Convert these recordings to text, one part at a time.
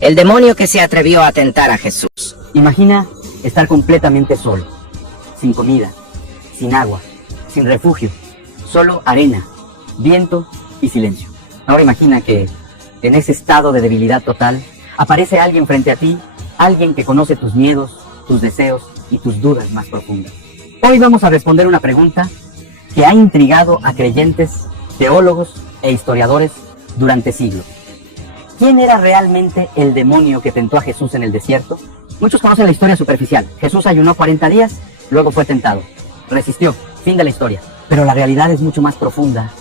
El demonio que se atrevió a tentar a Jesús. Imagina estar completamente solo, sin comida, sin agua, sin refugio, solo arena, viento y silencio. Ahora imagina que en ese estado de debilidad total aparece alguien frente a ti, alguien que conoce tus miedos, tus deseos y tus dudas más profundas. Hoy vamos a responder una pregunta que ha intrigado a creyentes, teólogos e historiadores durante siglos. ¿Quién era realmente el demonio que tentó a Jesús en el desierto? Muchos conocen la historia superficial. Jesús ayunó 40 días, luego fue tentado. Resistió, fin de la historia. Pero la realidad es mucho más profunda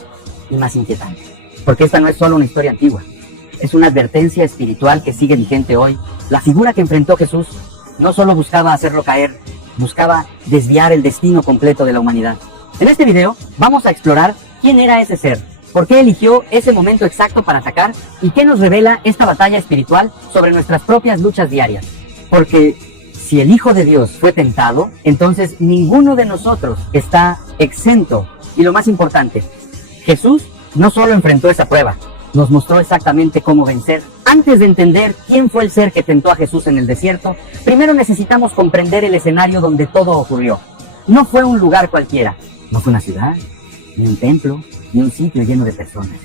y más inquietante. Porque esta no es solo una historia antigua. Es una advertencia espiritual que sigue vigente hoy. La figura que enfrentó Jesús no solo buscaba hacerlo caer, buscaba desviar el destino completo de la humanidad. En este video vamos a explorar quién era ese ser, por qué eligió ese momento exacto para atacar y qué nos revela esta batalla espiritual sobre nuestras propias luchas diarias. Porque si el Hijo de Dios fue tentado, entonces ninguno de nosotros está exento. Y lo más importante, Jesús no solo enfrentó esa prueba, nos mostró exactamente cómo vencer. Antes de entender quién fue el ser que tentó a Jesús en el desierto, primero necesitamos comprender el escenario donde todo ocurrió. No fue un lugar cualquiera, no fue una ciudad, ni un templo, ni un sitio lleno de personas.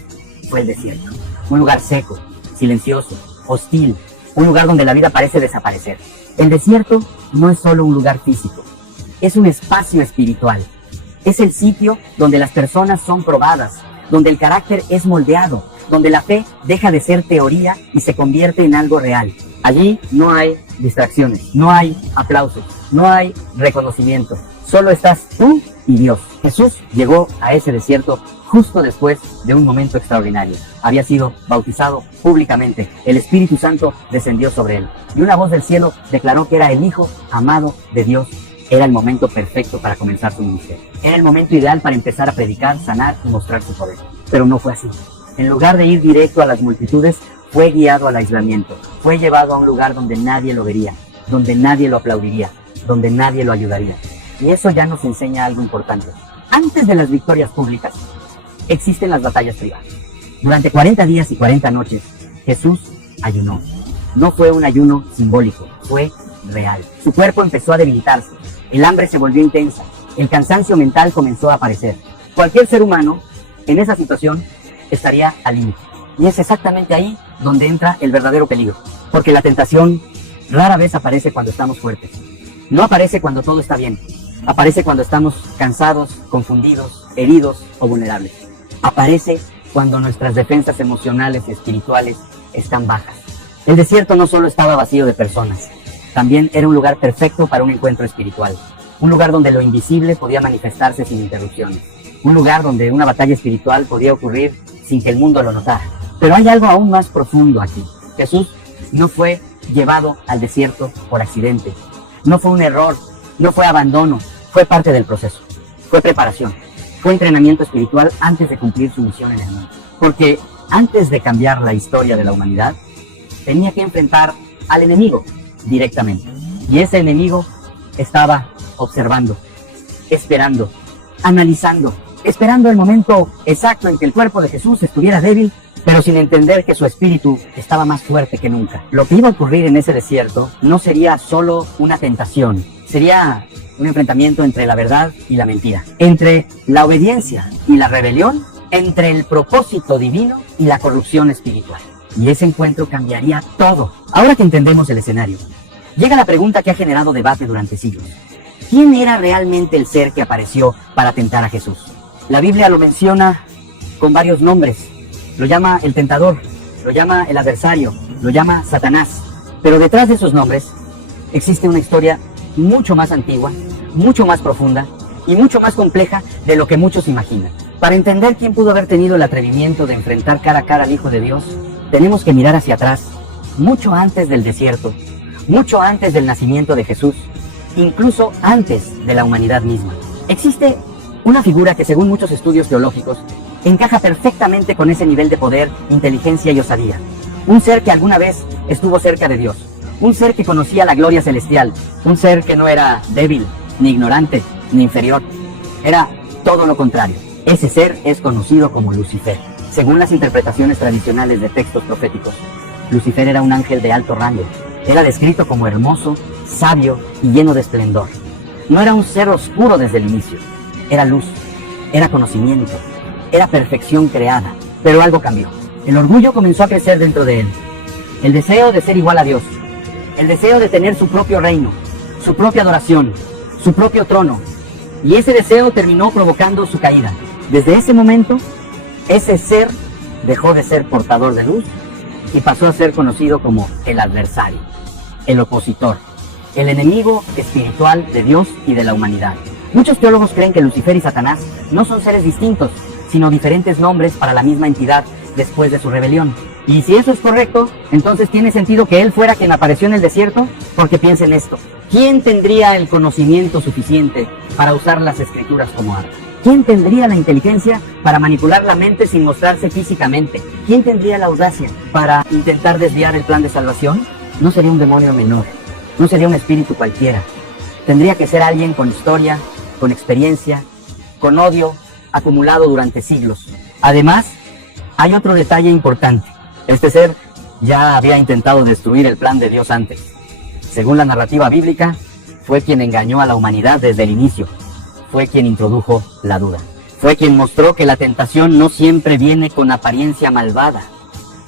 Fue el desierto, un lugar seco, silencioso, hostil, un lugar donde la vida parece desaparecer. El desierto no es solo un lugar físico, es un espacio espiritual. Es el sitio donde las personas son probadas, donde el carácter es moldeado, donde la fe deja de ser teoría y se convierte en algo real. Allí no hay distracciones, no hay aplausos, no hay reconocimiento. Solo estás tú y Dios. Jesús llegó a ese desierto justo después de un momento extraordinario. Había sido bautizado públicamente. El Espíritu Santo descendió sobre él. Y una voz del cielo declaró que era el Hijo amado de Dios. Era el momento perfecto para comenzar su ministerio. Era el momento ideal para empezar a predicar, sanar y mostrar su poder. Pero no fue así. En lugar de ir directo a las multitudes, fue guiado al aislamiento. Fue llevado a un lugar donde nadie lo vería, donde nadie lo aplaudiría, donde nadie lo ayudaría. Y eso ya nos enseña algo importante. Antes de las victorias públicas, existen las batallas privadas. Durante 40 días y 40 noches, Jesús ayunó. No fue un ayuno simbólico, fue real. Su cuerpo empezó a debilitarse, el hambre se volvió intensa, el cansancio mental comenzó a aparecer. Cualquier ser humano, en esa situación, estaría al límite. Y es exactamente ahí donde entra el verdadero peligro. Porque la tentación rara vez aparece cuando estamos fuertes. No aparece cuando todo está bien. Aparece cuando estamos cansados, confundidos, heridos o vulnerables. Aparece cuando nuestras defensas emocionales y espirituales están bajas. El desierto no solo estaba vacío de personas, también era un lugar perfecto para un encuentro espiritual. Un lugar donde lo invisible podía manifestarse sin interrupciones. Un lugar donde una batalla espiritual podía ocurrir sin que el mundo lo notara. Pero hay algo aún más profundo aquí. Jesús no fue llevado al desierto por accidente. No fue un error, no fue abandono, fue parte del proceso. Fue preparación, fue entrenamiento espiritual antes de cumplir su misión en el mundo. Porque antes de cambiar la historia de la humanidad, tenía que enfrentar al enemigo directamente. Y ese enemigo estaba observando, esperando, analizando, esperando el momento exacto en que el cuerpo de Jesús estuviera débil, pero sin entender que su espíritu estaba más fuerte que nunca. Lo que iba a ocurrir en ese desierto no sería solo una tentación, sería un enfrentamiento entre la verdad y la mentira, entre la obediencia y la rebelión, entre el propósito divino y la corrupción espiritual. Y ese encuentro cambiaría todo. Ahora que entendemos el escenario, llega la pregunta que ha generado debate durante siglos. ¿Quién era realmente el ser que apareció para tentar a Jesús? La Biblia lo menciona con varios nombres. Lo llama el tentador, lo llama el adversario, lo llama Satanás. Pero detrás de esos nombres existe una historia mucho más antigua, mucho más profunda y mucho más compleja de lo que muchos imaginan. Para entender quién pudo haber tenido el atrevimiento de enfrentar cara a cara al Hijo de Dios, tenemos que mirar hacia atrás, mucho antes del desierto, mucho antes del nacimiento de Jesús, incluso antes de la humanidad misma. Existe una figura que, según muchos estudios teológicos, encaja perfectamente con ese nivel de poder, inteligencia y osadía. Un ser que alguna vez estuvo cerca de Dios. Un ser que conocía la gloria celestial. Un ser que no era débil, ni ignorante, ni inferior. Era todo lo contrario. Ese ser es conocido como Lucifer, según las interpretaciones tradicionales de textos proféticos. Lucifer era un ángel de alto rango. Era descrito como hermoso, sabio y lleno de esplendor. No era un ser oscuro desde el inicio. Era luz, era conocimiento, era perfección creada. Pero algo cambió. El orgullo comenzó a crecer dentro de él. El deseo de ser igual a Dios. El deseo de tener su propio reino, su propia adoración, su propio trono. Y ese deseo terminó provocando su caída. Desde ese momento, ese ser dejó de ser portador de luz y pasó a ser conocido como el adversario, el opositor, el enemigo espiritual de Dios y de la humanidad. Muchos teólogos creen que Lucifer y Satanás no son seres distintos, sino diferentes nombres para la misma entidad después de su rebelión. Y si eso es correcto, entonces tiene sentido que él fuera quien apareció en el desierto, porque piensen esto: ¿quién tendría el conocimiento suficiente para usar las escrituras como arma? ¿Quién tendría la inteligencia para manipular la mente sin mostrarse físicamente? ¿Quién tendría la audacia para intentar desviar el plan de salvación? No sería un demonio menor, no sería un espíritu cualquiera. Tendría que ser alguien con historia, con experiencia, con odio acumulado durante siglos. Además, hay otro detalle importante. Este ser ya había intentado destruir el plan de Dios antes. Según la narrativa bíblica, fue quien engañó a la humanidad desde el inicio. Fue quien introdujo la duda. Fue quien mostró que la tentación no siempre viene con apariencia malvada.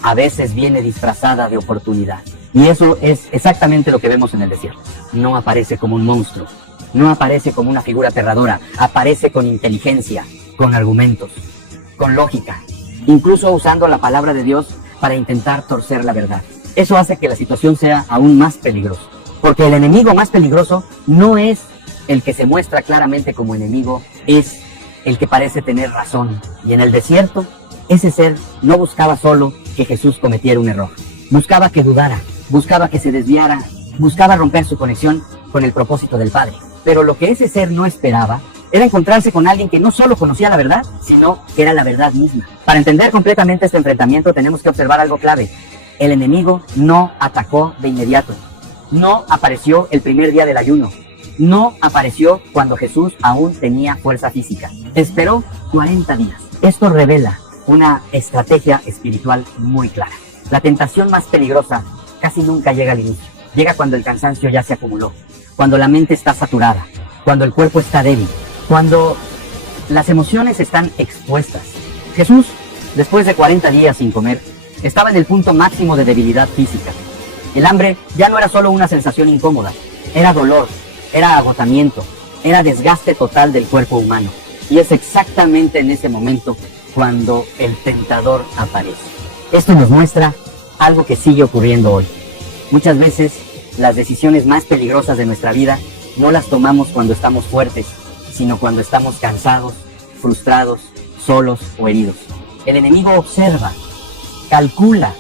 A veces viene disfrazada de oportunidad. Y eso es exactamente lo que vemos en el desierto. No aparece como un monstruo. No aparece como una figura aterradora. Aparece con inteligencia, con argumentos, con lógica. Incluso usando la palabra de Dios para intentar torcer la verdad. Eso hace que la situación sea aún más peligrosa. Porque el enemigo más peligroso no es el que se muestra claramente como enemigo, es el que parece tener razón. Y en el desierto, ese ser no buscaba solo que Jesús cometiera un error. Buscaba que dudara, buscaba que se desviara, buscaba romper su conexión con el propósito del Padre. Pero lo que ese ser no esperaba era encontrarse con alguien que no solo conocía la verdad, sino que era la verdad misma. Para entender completamente este enfrentamiento tenemos que observar algo clave. El enemigo no atacó de inmediato. No apareció el primer día del ayuno. No apareció cuando Jesús aún tenía fuerza física. Esperó 40 días. Esto revela una estrategia espiritual muy clara. La tentación más peligrosa casi nunca llega al inicio. Llega cuando el cansancio ya se acumuló, cuando la mente está saturada, cuando el cuerpo está débil, cuando las emociones están expuestas. Jesús, después de 40 días sin comer, estaba en el punto máximo de debilidad física. El hambre ya no era solo una sensación incómoda, era dolor, era agotamiento, era desgaste total del cuerpo humano. Y es exactamente en ese momento cuando el tentador aparece. Esto nos muestra algo que sigue ocurriendo hoy. Muchas veces las decisiones más peligrosas de nuestra vida no las tomamos cuando estamos fuertes, sino cuando estamos cansados, frustrados, solos o heridos. El enemigo observa, calcula,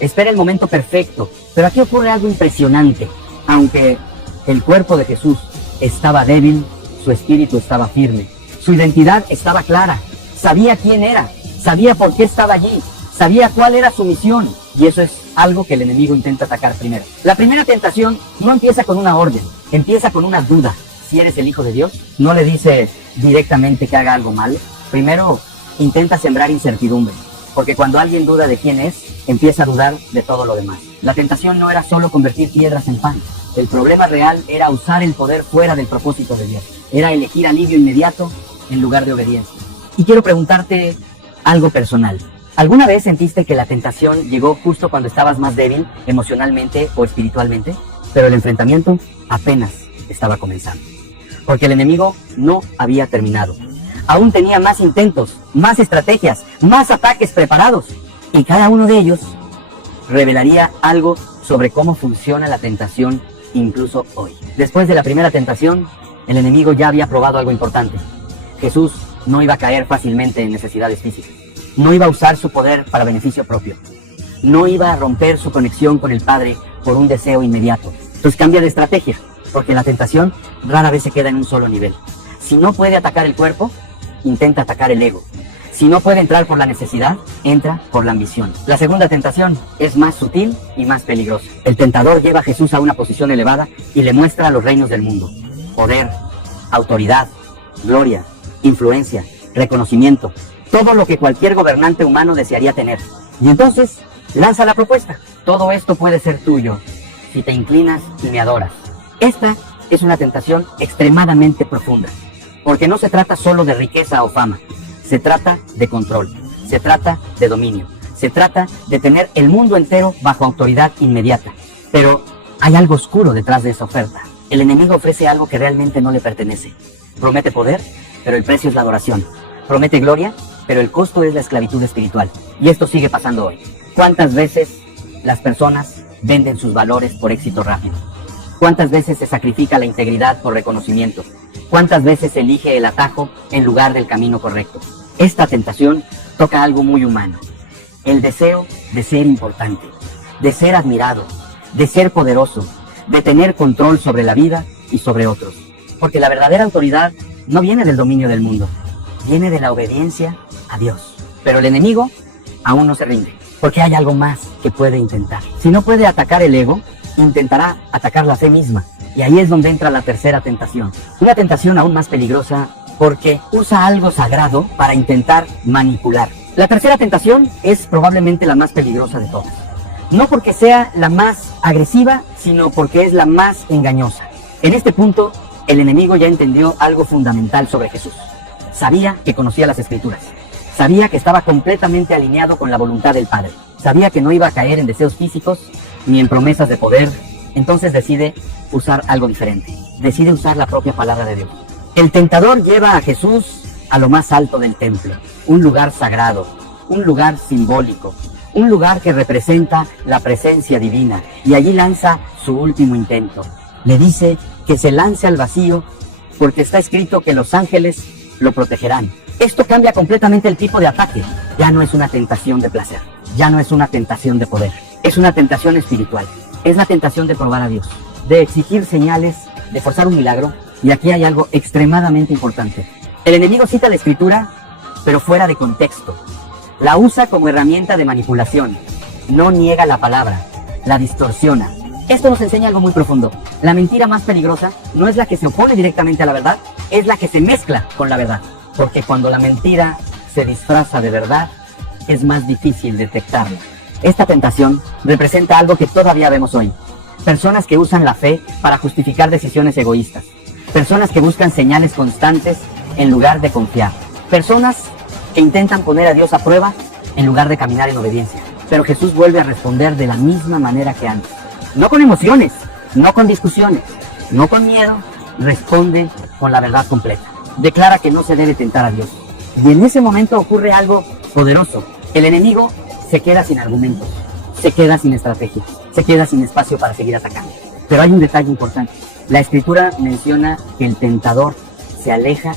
espera el momento perfecto. Pero aquí ocurre algo impresionante. Aunque el cuerpo de Jesús estaba débil, su espíritu estaba firme. Su identidad estaba clara. Sabía quién era, sabía por qué estaba allí, sabía cuál era su misión. Y eso es algo que el enemigo intenta atacar primero. La primera tentación no empieza con una orden, empieza con una duda. Si eres el Hijo de Dios, no le dice directamente que haga algo malo. Primero intenta sembrar incertidumbre, porque cuando alguien duda de quién es, empieza a dudar de todo lo demás. La tentación no era solo convertir piedras en pan. El problema real era usar el poder fuera del propósito de Dios. Era elegir alivio inmediato en lugar de obediencia. Y quiero preguntarte algo personal. ¿Alguna vez sentiste que la tentación llegó justo cuando estabas más débil emocionalmente o espiritualmente? Pero el enfrentamiento apenas estaba comenzando. Porque el enemigo no había terminado. Aún tenía más intentos, más estrategias, más ataques preparados. Y cada uno de ellos revelaría algo sobre cómo funciona la tentación incluso hoy. Después de la primera tentación, el enemigo ya había probado algo importante. Jesús no iba a caer fácilmente en necesidades físicas. No iba a usar su poder para beneficio propio. No iba a romper su conexión con el Padre por un deseo inmediato. Entonces cambia de estrategia, porque la tentación rara vez se queda en un solo nivel. Si no puede atacar el cuerpo, intenta atacar el ego. Si no puede entrar por la necesidad, entra por la ambición. La segunda tentación es más sutil y más peligrosa. El tentador lleva a Jesús a una posición elevada y le muestra los reinos del mundo. Poder, autoridad, gloria, influencia, reconocimiento. Todo lo que cualquier gobernante humano desearía tener. Y entonces lanza la propuesta. Todo esto puede ser tuyo si te inclinas y me adoras. Esta es una tentación extremadamente profunda, porque no se trata solo de riqueza o fama, se trata de control, se trata de dominio, se trata de tener el mundo entero bajo autoridad inmediata. Pero hay algo oscuro detrás de esa oferta. El enemigo ofrece algo que realmente no le pertenece. Promete poder, pero el precio es la adoración. Promete gloria, pero el costo es la esclavitud espiritual. Y esto sigue pasando hoy. ¿Cuántas veces las personas venden sus valores por éxito rápido? ¿Cuántas veces se sacrifica la integridad por reconocimiento? ¿Cuántas veces se elige el atajo en lugar del camino correcto? Esta tentación toca algo muy humano. El deseo de ser importante, de ser admirado, de ser poderoso, de tener control sobre la vida y sobre otros. Porque la verdadera autoridad no viene del dominio del mundo, viene de la obediencia a Dios. Pero el enemigo aún no se rinde, porque hay algo más que puede intentar. Si no puede atacar el ego, intentará atacar la fe misma. Y ahí es donde entra la tercera tentación. Una tentación aún más peligrosa porque usa algo sagrado para intentar manipular. La tercera tentación es probablemente la más peligrosa de todas. No porque sea la más agresiva, sino porque es la más engañosa. En este punto, el enemigo ya entendió algo fundamental sobre Jesús. Sabía que conocía las Escrituras. Sabía que estaba completamente alineado con la voluntad del Padre. Sabía que no iba a caer en deseos físicos ni en promesas de poder. Entonces decide usar algo diferente. Decide usar la propia palabra de Dios. El tentador lleva a Jesús a lo más alto del templo, un lugar sagrado, un lugar simbólico, un lugar que representa la presencia divina, y allí lanza su último intento. Le dice que se lance al vacío porque está escrito que los ángeles lo protegerán. Esto cambia completamente el tipo de ataque. Ya no es una tentación de placer, ya no es una tentación de poder, es una tentación espiritual. Es la tentación de probar a Dios, de exigir señales, de forzar un milagro. Y aquí hay algo extremadamente importante. El enemigo cita la Escritura, pero fuera de contexto. La usa como herramienta de manipulación. No niega la palabra, la distorsiona. Esto nos enseña algo muy profundo. La mentira más peligrosa no es la que se opone directamente a la verdad, es la que se mezcla con la verdad. Porque cuando la mentira se disfraza de verdad, es más difícil detectarla. Esta tentación representa algo que todavía vemos hoy. Personas que usan la fe para justificar decisiones egoístas. Personas que buscan señales constantes en lugar de confiar. Personas que intentan poner a Dios a prueba en lugar de caminar en obediencia. Pero Jesús vuelve a responder de la misma manera que antes. No con emociones, no con discusiones, no con miedo. Responde con la verdad completa. Declara que no se debe tentar a Dios. Y en ese momento ocurre algo poderoso. El enemigo se queda sin argumentos, se queda sin estrategia, se queda sin espacio para seguir atacando. Pero hay un detalle importante. La Escritura menciona que el tentador se aleja,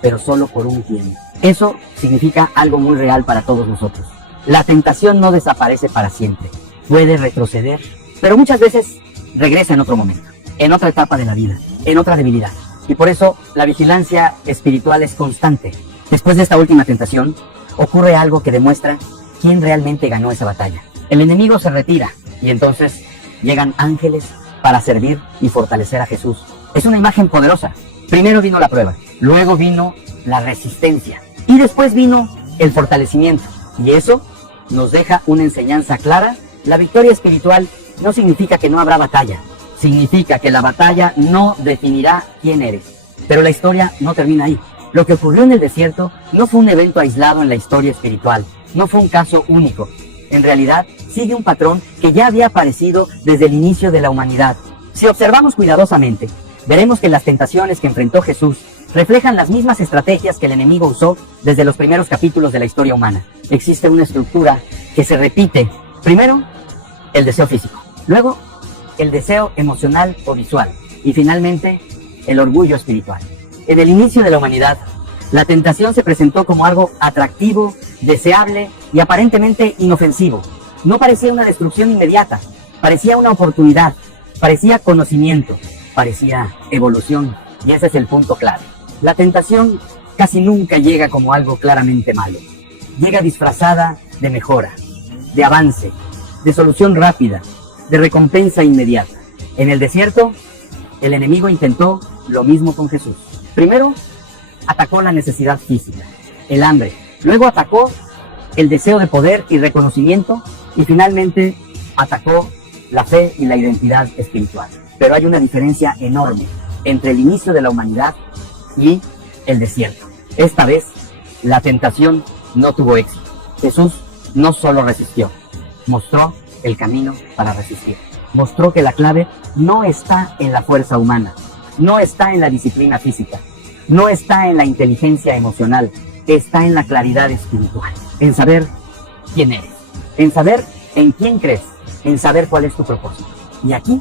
pero solo por un tiempo. Eso significa algo muy real para todos nosotros. La tentación no desaparece para siempre. Puede retroceder, pero muchas veces regresa en otro momento, en otra etapa de la vida, en otra debilidad. Y por eso la vigilancia espiritual es constante. Después de esta última tentación, ocurre algo que demuestra quién realmente ganó esa batalla. El enemigo se retira y entonces llegan ángeles para servir y fortalecer a Jesús. Es una imagen poderosa. Primero vino la prueba, luego vino la resistencia y después vino el fortalecimiento. Y eso nos deja una enseñanza clara. La victoria espiritual no significa que no habrá batalla. Significa que la batalla no definirá quién eres. Pero la historia no termina ahí. Lo que ocurrió en el desierto no fue un evento aislado en la historia espiritual. No fue un caso único. En realidad, sigue un patrón que ya había aparecido desde el inicio de la humanidad. Si observamos cuidadosamente, veremos que las tentaciones que enfrentó Jesús reflejan las mismas estrategias que el enemigo usó desde los primeros capítulos de la historia humana. Existe una estructura que se repite. Primero, el deseo físico. Luego, el deseo emocional o visual. Y finalmente, el orgullo espiritual. En el inicio de la humanidad, la tentación se presentó como algo atractivo, deseable y aparentemente inofensivo. No parecía una destrucción inmediata, parecía una oportunidad, parecía conocimiento, parecía evolución. Y ese es el punto clave. La tentación casi nunca llega como algo claramente malo. Llega disfrazada de mejora, de avance, de solución rápida, de recompensa inmediata. En el desierto, el enemigo intentó lo mismo con Jesús. Primero, atacó la necesidad física, el hambre. Luego atacó el deseo de poder y reconocimiento. Y finalmente atacó la fe y la identidad espiritual. Pero hay una diferencia enorme entre el inicio de la humanidad y el desierto. Esta vez, la tentación no tuvo éxito. Jesús no solo resistió, mostró el camino para resistir. Mostró que la clave no está en la fuerza humana, no está en la disciplina física, no está en la inteligencia emocional, está en la claridad espiritual, en saber quién eres, en saber en quién crees, en saber cuál es tu propósito. Y aquí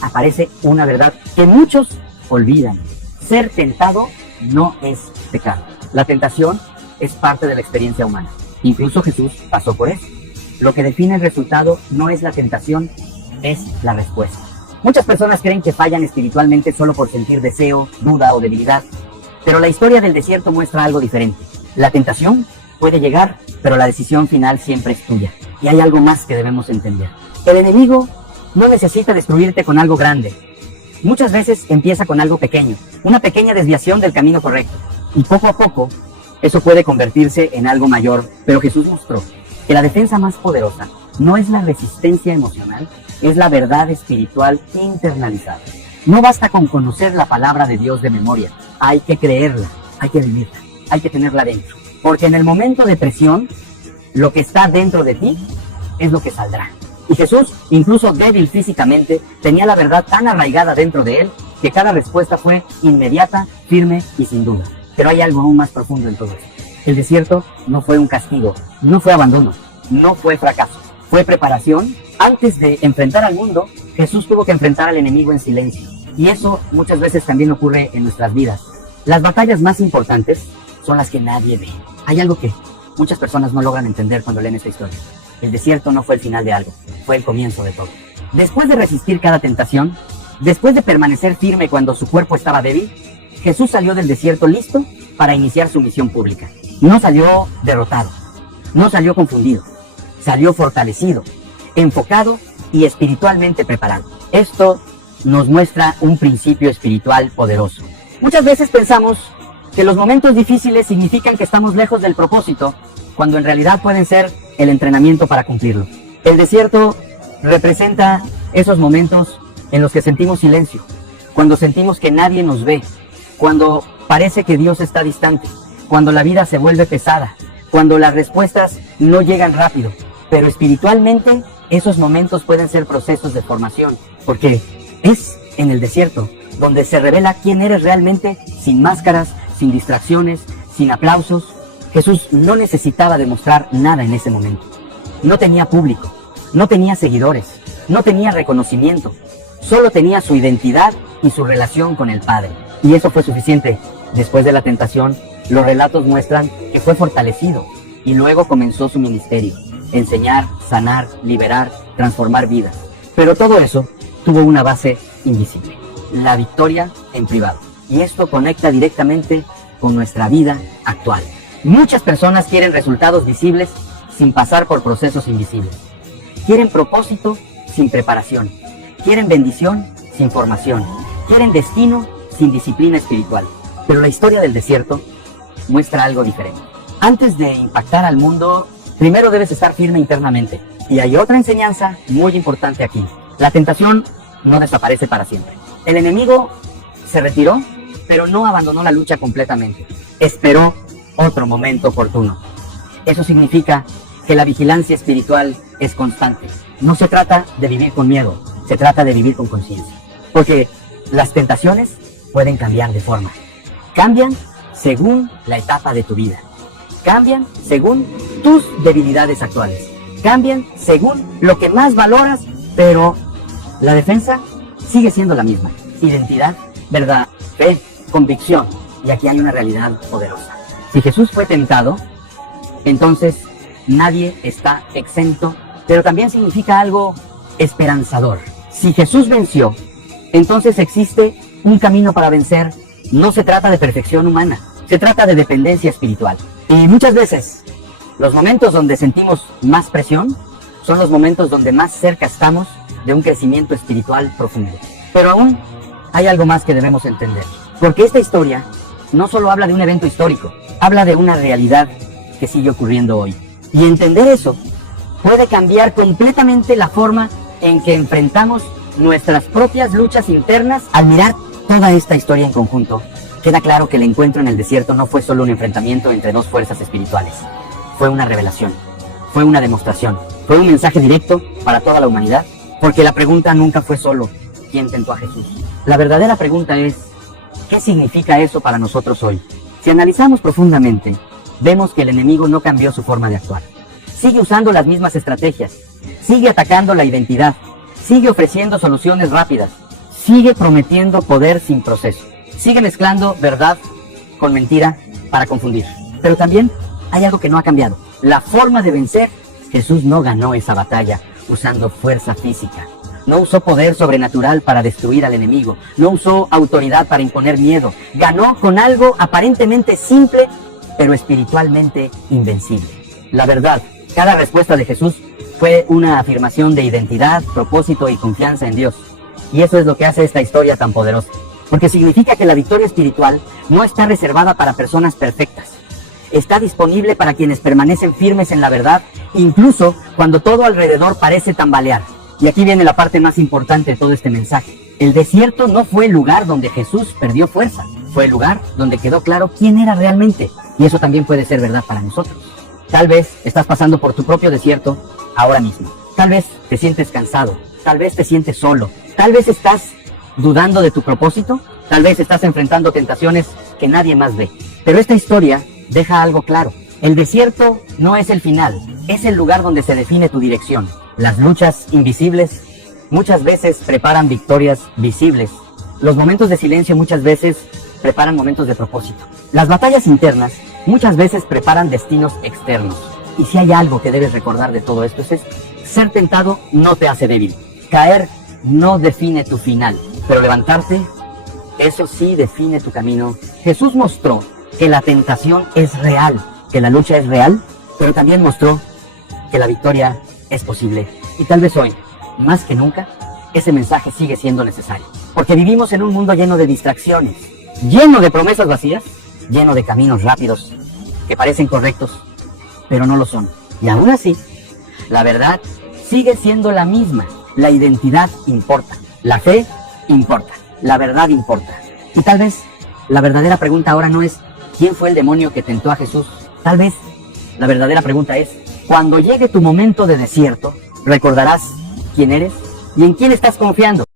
aparece una verdad que muchos olvidan. Ser tentado no es pecado. La tentación es parte de la experiencia humana. Incluso Jesús pasó por eso. Lo que define el resultado no es la tentación, es la respuesta. Muchas personas creen que fallan espiritualmente solo por sentir deseo, duda o debilidad. Pero la historia del desierto muestra algo diferente. La tentación puede llegar, pero la decisión final siempre es tuya. Y hay algo más que debemos entender. El enemigo no necesita destruirte con algo grande. Muchas veces empieza con algo pequeño, una pequeña desviación del camino correcto. Y poco a poco, eso puede convertirse en algo mayor. Pero Jesús mostró que la defensa más poderosa no es la resistencia emocional, es la verdad espiritual internalizada. No basta con conocer la palabra de Dios de memoria, hay que creerla, hay que vivirla, hay que tenerla dentro. Porque en el momento de presión, lo que está dentro de ti es lo que saldrá. Y Jesús, incluso débil físicamente, tenía la verdad tan arraigada dentro de él que cada respuesta fue inmediata, firme y sin duda. Pero hay algo aún más profundo en todo esto. El desierto no fue un castigo, no fue abandono, no fue fracaso, fue preparación. Antes de enfrentar al mundo, Jesús tuvo que enfrentar al enemigo en silencio. Y eso muchas veces también ocurre en nuestras vidas. Las batallas más importantes son las que nadie ve. Hay algo que muchas personas no logran entender cuando leen esta historia. El desierto no fue el final de algo, fue el comienzo de todo. Después de resistir cada tentación, después de permanecer firme cuando su cuerpo estaba débil, Jesús salió del desierto listo para iniciar su misión pública. No salió derrotado, no salió confundido, salió fortalecido, enfocado y espiritualmente preparado. Esto nos muestra un principio espiritual poderoso. Muchas veces pensamos que los momentos difíciles significan que estamos lejos del propósito, cuando en realidad pueden ser el entrenamiento para cumplirlo. El desierto representa esos momentos en los que sentimos silencio, cuando sentimos que nadie nos ve, cuando parece que Dios está distante, cuando la vida se vuelve pesada, cuando las respuestas no llegan rápido. Pero espiritualmente, esos momentos pueden ser procesos de formación, porque es en el desierto donde se revela quién eres realmente, sin máscaras, sin distracciones, sin aplausos. Jesús no necesitaba demostrar nada en ese momento. No tenía público, no tenía seguidores, no tenía reconocimiento. Solo tenía su identidad y su relación con el Padre. Y eso fue suficiente. Después de la tentación, los relatos muestran que fue fortalecido y luego comenzó su ministerio. Enseñar, sanar, liberar, transformar vidas. Pero todo eso tuvo una base invisible. La victoria en privado. Y esto conecta directamente con nuestra vida actual. Muchas personas quieren resultados visibles sin pasar por procesos invisibles. Quieren propósito sin preparación. Quieren bendición sin formación. Quieren destino sin disciplina espiritual. Pero la historia del desierto muestra algo diferente. Antes de impactar al mundo, primero debes estar firme internamente. Y hay otra enseñanza muy importante aquí. La tentación no desaparece para siempre. El enemigo se retiró, pero no abandonó la lucha completamente. Esperó otro momento oportuno. Eso significa que la vigilancia espiritual es constante. No se trata de vivir con miedo, se trata de vivir con conciencia. Porque las tentaciones pueden cambiar de forma. Cambian según la etapa de tu vida. Cambian según tus debilidades actuales. Cambian según lo que más valoras, pero la defensa sigue siendo la misma. Identidad, verdad, fe, convicción. Y aquí hay una realidad poderosa. Si Jesús fue tentado, entonces nadie está exento, pero también significa algo esperanzador. Si Jesús venció, entonces existe un camino para vencer. No se trata de perfección humana, se trata de dependencia espiritual. Y muchas veces, los momentos donde sentimos más presión son los momentos donde más cerca estamos de un crecimiento espiritual profundo. Pero aún hay algo más que debemos entender, porque esta historia no solo habla de un evento histórico, habla de una realidad que sigue ocurriendo hoy. Y entender eso puede cambiar completamente la forma en que enfrentamos nuestras propias luchas internas. Al mirar toda esta historia en conjunto, queda claro que el encuentro en el desierto no fue solo un enfrentamiento entre dos fuerzas espirituales. Fue una revelación, fue una demostración, fue un mensaje directo para toda la humanidad, porque la pregunta nunca fue solo ¿quién tentó a Jesús? La verdadera pregunta es ¿qué significa eso para nosotros hoy? Si analizamos profundamente, vemos que el enemigo no cambió su forma de actuar. Sigue usando las mismas estrategias, sigue atacando la identidad, sigue ofreciendo soluciones rápidas, sigue prometiendo poder sin proceso, sigue mezclando verdad con mentira para confundir. Pero también hay algo que no ha cambiado. La forma de vencer. Jesús no ganó esa batalla usando fuerza física. No usó poder sobrenatural para destruir al enemigo. No usó autoridad para imponer miedo. Ganó con algo aparentemente simple, pero espiritualmente invencible. La verdad, cada respuesta de Jesús fue una afirmación de identidad, propósito y confianza en Dios. Y eso es lo que hace esta historia tan poderosa. Porque significa que la victoria espiritual no está reservada para personas perfectas. Está disponible para quienes permanecen firmes en la verdad, incluso cuando todo alrededor parece tambalear. Y aquí viene la parte más importante de todo este mensaje. El desierto no fue el lugar donde Jesús perdió fuerza. Fue el lugar donde quedó claro quién era realmente. Y eso también puede ser verdad para nosotros. Tal vez estás pasando por tu propio desierto ahora mismo. Tal vez te sientes cansado. Tal vez te sientes solo. Tal vez estás dudando de tu propósito. Tal vez estás enfrentando tentaciones que nadie más ve. Pero esta historia deja algo claro. El desierto no es el final, es el lugar donde se define tu dirección. Las luchas invisibles muchas veces preparan victorias visibles. Los momentos de silencio muchas veces preparan momentos de propósito. Las batallas internas muchas veces preparan destinos externos. Y si hay algo que debes recordar de todo esto es ser tentado no te hace débil. Caer no define tu final, pero levantarte, eso sí define tu camino. Jesús mostró que la tentación es real, que la lucha es real, pero también mostró que la victoria es posible. Y tal vez hoy, más que nunca, ese mensaje sigue siendo necesario. Porque vivimos en un mundo lleno de distracciones, lleno de promesas vacías, lleno de caminos rápidos que parecen correctos, pero no lo son. Y aún así, la verdad sigue siendo la misma. La identidad importa, la fe importa, la verdad importa. Y tal vez la verdadera pregunta ahora no es ¿quién fue el demonio que tentó a Jesús? Tal vez la verdadera pregunta es, cuando llegue tu momento de desierto, recordarás quién eres y en quién estás confiando.